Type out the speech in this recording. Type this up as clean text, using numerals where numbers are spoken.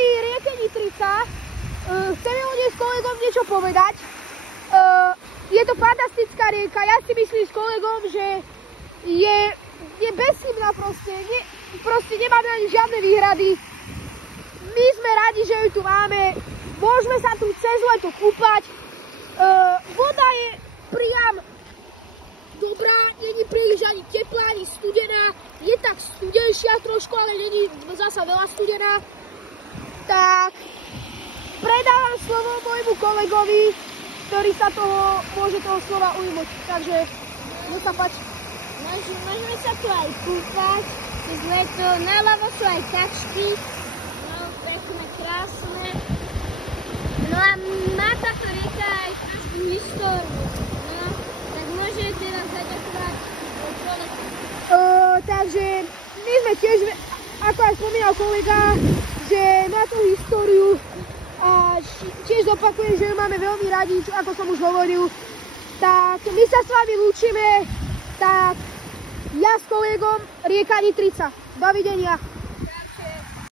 histórii rieke Nitrica. Chceme o nej s kolegom niečo povedať. Je to fantastická rieka. Ja si myslím s kolegom, že je bezchybná proste. Proste nemáme ani žiadne výhrady. My sme radi, že ju tu máme. Môžeme sa tu cez leto kúpať. Voda je priam dobrá, není príliš ani teplá, ani studená. Je tak studenšia trošku, ale není zasa veľa studená. Tak predávam slovo môjmu kolegovi, ktorý sa môže toho slova ujmoť. Takže nech sa páči. Môžeme sa tu aj kúpať, cez leto. Naľavo sú aj kačky, no pekné, krásne. No a má táto rieka aj trošku históriu. No, tak môžete nám zaďakovať človeku. Takže my sme tiež, ako aj spomínal kolega, že má tú históriu a tiež zopakujem, že ju máme veľmi radi, ako som už hovoril. Tak my sa s vami lúčime, tak ja s kolegom rieka Nitrica. Dovidenia.